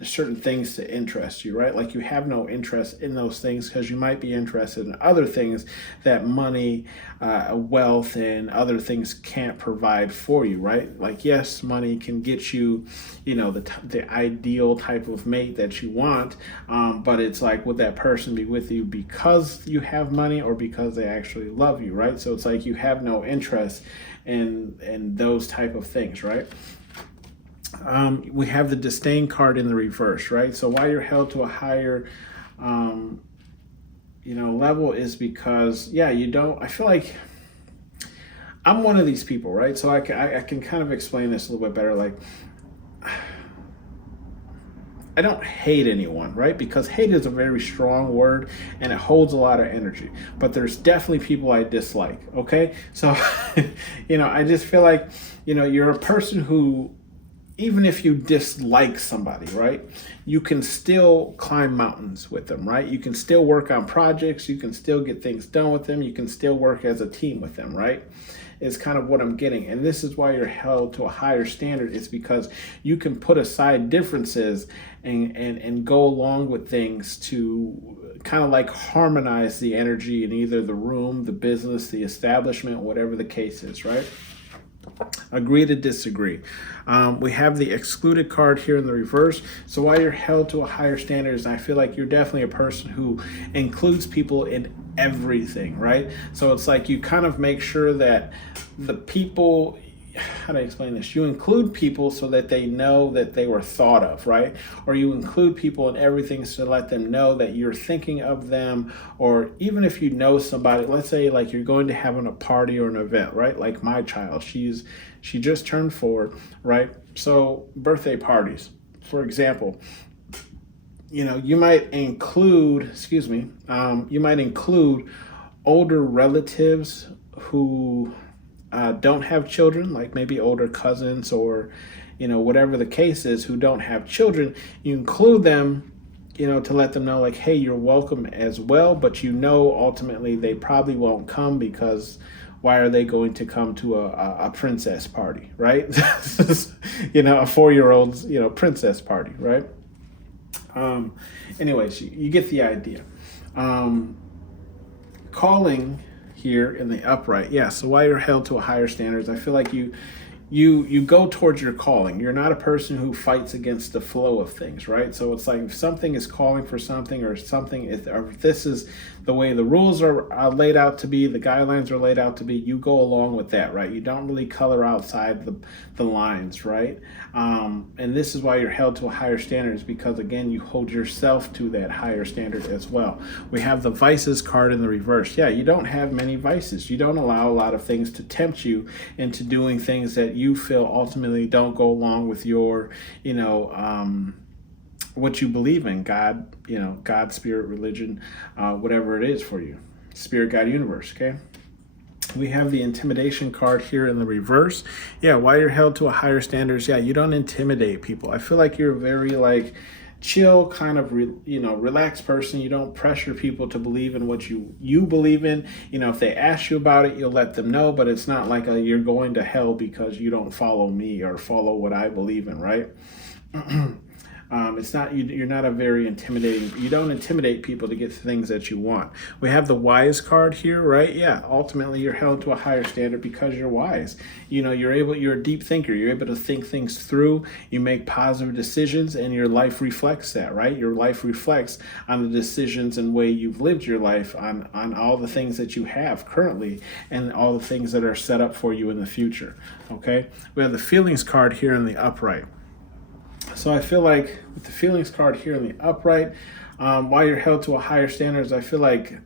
certain things to interest you, right? Like you have no interest in those things because you might be interested in other things that money, wealth, and other things can't provide for you, right? Like, yes, money can get you, the ideal type of mate that you want, but it's like, would that person be with you because you have money or because they actually love you, right? So it's like you have no interest in those type of things, right? We have the disdain card in the reverse, right? So why you're held to a higher, level is because, yeah, I feel like I'm one of these people, right? So I can kind of explain this a little bit better. Like, I don't hate anyone, right? Because hate is a very strong word and it holds a lot of energy. But there's definitely people I dislike, okay? So, I just feel like, you're a person who, even if you dislike somebody, right, you can still climb mountains with them, right? You can still work on projects. You can still get things done with them. You can still work as a team with them, right? is kind of what I'm getting. And this is why you're held to a higher standard, is because you can put aside differences and go along with things to kind of like harmonize the energy in either the room, the business, the establishment, whatever the case is, right? Agree to disagree. We have the excluded card here in the reverse. So while you're held to a higher standard, is I feel like you're definitely a person who includes people in everything, right? So it's like you kind of make sure that the people, how do I explain this? You include people so that they know that they were thought of, right? Or you include people in everything to let them know that you're thinking of them. Or even if you know somebody, let's say like you're going to have a party or an event, right? Like my child, she just turned 4, right? So birthday parties, for example, you might include, you might include older relatives who don't have children, like maybe older cousins or, whatever the case is, who don't have children. You include them, to let them know like, hey, you're welcome as well, but ultimately they probably won't come because why are they going to come to a princess party, right? A 4-year-old's, princess party, right? Anyways, you get the idea. Calling here in the upright, yeah. So while you're held to a higher standards, I feel like you go towards your calling. You're not a person who fights against the flow of things, right? So it's like if something is calling for something, or if this is the way the rules are laid out to be, the guidelines are laid out to be, you go along with that, right? You don't really color outside the lines, right? And this is why you're held to a higher standard, is because again, you hold yourself to that higher standard as well. We have the vices card in the reverse. Yeah, you don't have many vices. You don't allow a lot of things to tempt you into doing things that you feel ultimately don't go along with your, what you believe in, God, God, spirit, religion, whatever it is for you, spirit, God, universe. Okay. We have the intimidation card here in the reverse. Yeah, while you're held to a higher standards, yeah, you don't intimidate people. I feel like you're very like chill, kind of relaxed person. You don't pressure people to believe in what you believe in. If they ask you about it, you'll let them know, but it's not like you're going to hell because you don't follow me or follow what I believe in, right? It's not you're not a very intimidating. You don't intimidate people to get the things that you want. We have the wise card here, right? Yeah, ultimately you're held to a higher standard because you're wise. You're a deep thinker. You're able to think things through. You make positive decisions, and your life reflects that, right? Your life reflects on the decisions and way you've lived your life, on all the things that you have currently and all the things that are set up for you in the future. Okay, we have the feelings card here in the upright. So I feel like with the feelings card here in the upright, while you're held to a higher standards, I feel like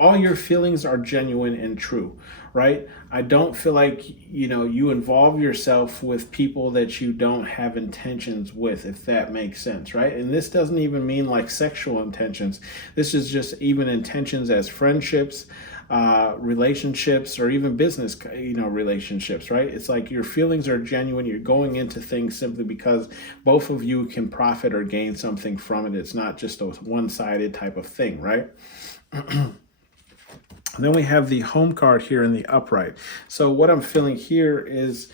all your feelings are genuine and true, right? I don't feel like, you involve yourself with people that you don't have intentions with, if that makes sense, right? And this doesn't even mean like sexual intentions. This is just even intentions as friendships, relationships, or even business, relationships, right? It's like your feelings are genuine. You're going into things simply because both of you can profit or gain something from it. It's not just a one-sided type of thing, right? And then we have the home card here in the upright. So what I'm feeling here is,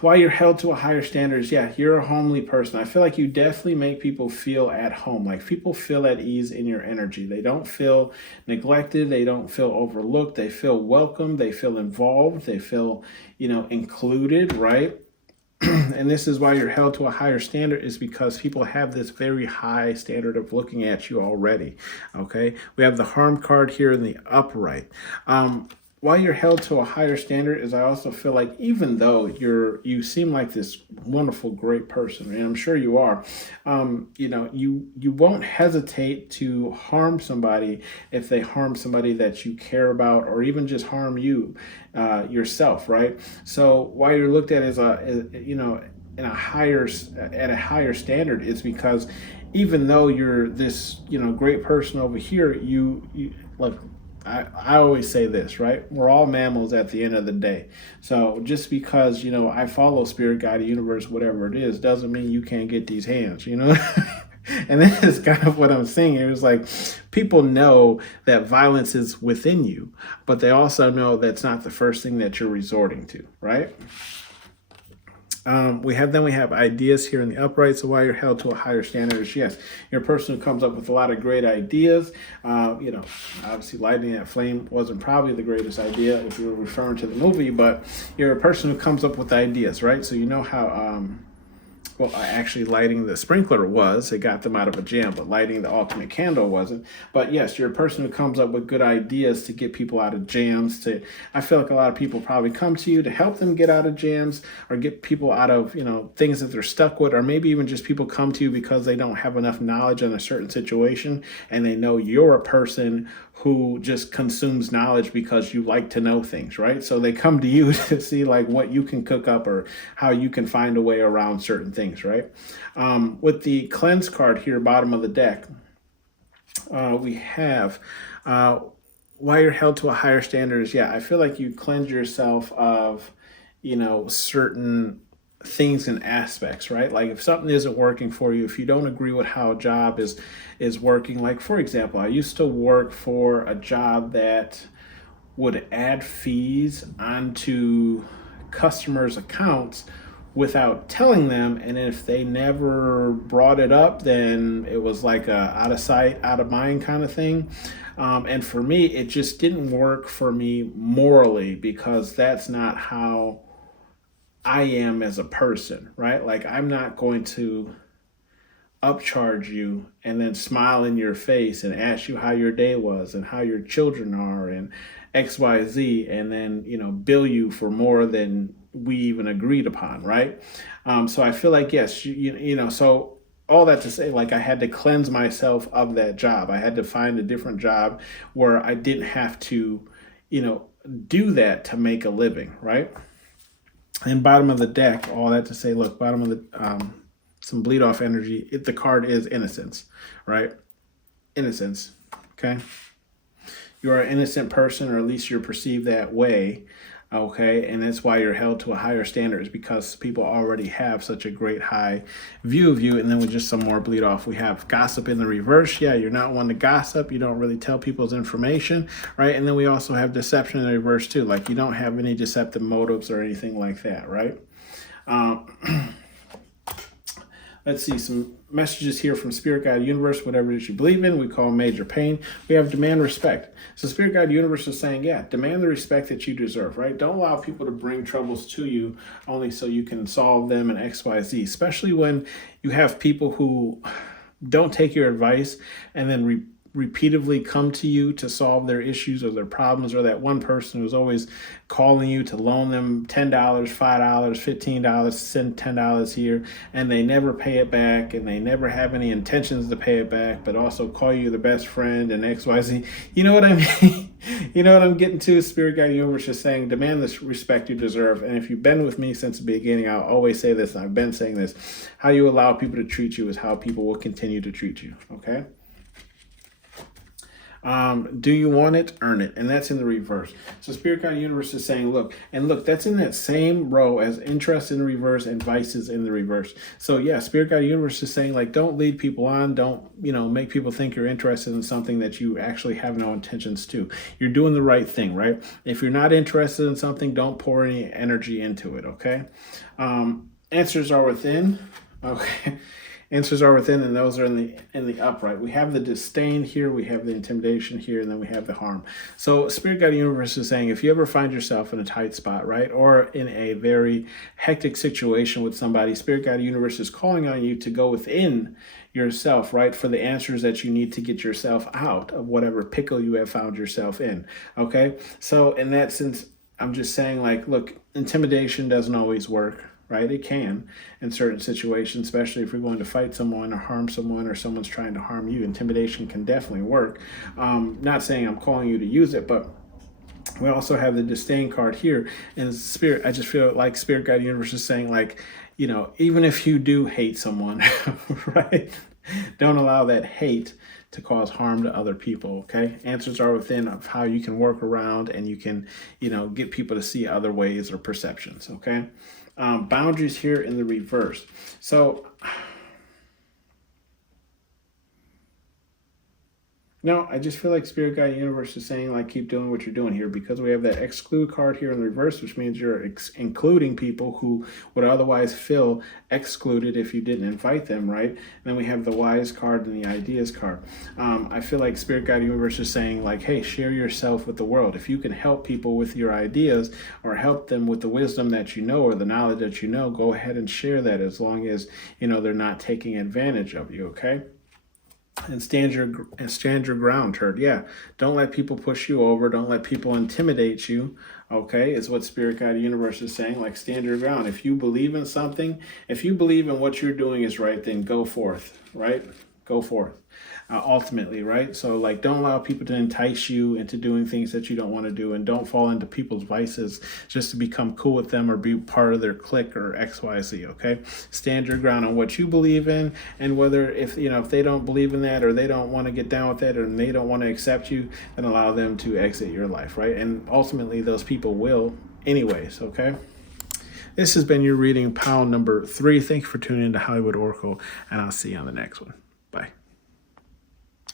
while you're held to a higher standards, yeah, you're a homely person. I feel like you definitely make people feel at home. Like people feel at ease in your energy. They don't feel neglected. They don't feel overlooked. They feel welcome. They feel involved. They feel, included, right? And this is why you're held to a higher standard, is because people have this very high standard of looking at you already. Okay. We have the harm card here in the upright. While you're held to a higher standard, is I also feel like even though you seem like this wonderful, great person, and I'm sure you are, you won't hesitate to harm somebody if they harm somebody that you care about, or even just harm you yourself, right? So while you're looked at as at a higher standard, it's because even though you're this great person over here, you look. I always say this, right? We're all mammals at the end of the day. So just because, I follow spirit, God, universe, whatever it is, doesn't mean you can't get these hands, And this is kind of what I'm saying here. It's like people know that violence is within you, but they also know that's not the first thing that you're resorting to, right? We have ideas here in the upright. So why you're held to a higher standard is yes, you're a person who comes up with a lot of great ideas. Obviously lighting that flame wasn't probably the greatest idea if you were referring to the movie, but you're a person who comes up with ideas, right? So you know how actually lighting the sprinkler it got them out of a jam, but lighting the ultimate candle wasn't. But yes, you're a person who comes up with good ideas to get people out of jams. I feel like a lot of people probably come to you to help them get out of jams or get people out of, things that they're stuck with, or maybe even just people come to you because they don't have enough knowledge on a certain situation and they know you're a person who just consumes knowledge because you like to know things, right? So they come to you to see like what you can cook up or how you can find a way around certain things, right? With the cleanse card here, bottom of the deck, we have why you're held to a higher standard is, I feel like you cleanse yourself of, certain things and aspects, right? Like if something isn't working for you, if you don't agree with how a job is working, like for example, I used to work for a job that would add fees onto customers' accounts without telling them, and if they never brought it up, then it was like a out of sight out of mind kind of thing. And for me it just didn't work for me morally, because that's not how I am as a person, right? Like I'm not going to upcharge you and then smile in your face and ask you how your day was and how your children are and XYZ, and then, bill you for more than we even agreed upon, right? So I feel like, yes, so all that to say, like I had to cleanse myself of that job. I had to find a different job where I didn't have to, do that to make a living, right? And bottom of the deck, all that to say, look, bottom of the some bleed off energy. The card is innocence, right? Innocence. Okay. You are an innocent person, or at least you're perceived that way. Okay. And that's why you're held to a higher standard, is because people already have such a great high view of you. And then with just some more bleed off, we have gossip in the reverse. Yeah, you're not one to gossip. You don't really tell people's information, right? And then we also have deception in the reverse too. Like you don't have any deceptive motives or anything like that, right? Let's see some messages here from Spirit Guide Universe. Whatever it is you believe in, we call major pain. We have demand respect. So Spirit Guide Universe is saying, demand the respect that you deserve, right? Don't allow people to bring troubles to you only so you can solve them and XYZ, especially when you have people who don't take your advice and then repeatedly come to you to solve their issues or their problems, or that one person who's always calling you to loan them $10, $5, $15, send $10 here, and they never pay it back, and they never have any intentions to pay it back, but also call you the best friend and XYZ. You know what I mean? You know what I'm getting to? Spirit Guide Universe is saying, demand the respect you deserve. And if you've been with me since the beginning, I'll always say this, and I've been saying this, how you allow people to treat you is how people will continue to treat you, okay? Do you want it? Earn it. And that's in the reverse. So Spirit Guide Universe is saying, look, that's in that same row as interest in the reverse and vices in the reverse. So Spirit Guide Universe is saying, like, don't lead people on. Don't, make people think you're interested in something that you actually have no intentions to. You're doing the right thing, right? If you're not interested in something, don't pour any energy into it, okay? Answers are within. Okay. Answers are within, and those are in the upright. We have the disdain here, we have the intimidation here, and then we have the harm. So Spirit Guide Universe is saying, if you ever find yourself in a tight spot, right, or in a very hectic situation with somebody, Spirit Guide Universe is calling on you to go within yourself, right, for the answers that you need to get yourself out of whatever pickle you have found yourself in, okay? So in that sense, I'm just saying, like, look, intimidation doesn't always work. Right? It can in certain situations, especially if you're going to fight someone or harm someone, or someone's trying to harm you. Intimidation can definitely work. Not saying I'm calling you to use it, but we also have the disdain card here. And Spirit, I just feel like Spirit Guide Universe is saying, like, even if you do hate someone, right? Don't allow that hate to cause harm to other people, okay? Answers are within of how you can work around, and you can, get people to see other ways or perceptions, okay? Boundaries here in the reverse. So No, I just feel like Spirit Guide Universe is saying, like, keep doing what you're doing here, because we have that exclude card here in the reverse, which means you're including people who would otherwise feel excluded if you didn't invite them, right? And then we have the wise card and the ideas card. I feel like Spirit Guide Universe is saying, like, hey, share yourself with the world. If you can help people with your ideas or help them with the wisdom that you know or the knowledge that you know, go ahead and share that, as long as, you know, they're not taking advantage of you, okay? And stand your ground, turd. Yeah, don't let people push you over. Don't let people intimidate you. Okay, is what Spirit Guide Universe is saying. Like, stand your ground. If you believe in something, if you believe in what you're doing is right, then go forth. Right, go forth. Ultimately, right? So, like, don't allow people to entice you into doing things that you don't want to do, and don't fall into people's vices just to become cool with them or be part of their clique or XYZ. Okay, stand your ground on what you believe in, and whether, if you know, if they don't believe in that, or they don't want to get down with that, or they don't want to accept you, then allow them to exit your life, right? And ultimately, those people will, anyways. Okay. This has been your reading, pile number 3. Thank you for tuning in to Hollywood Oracle, and I'll see you on the next one.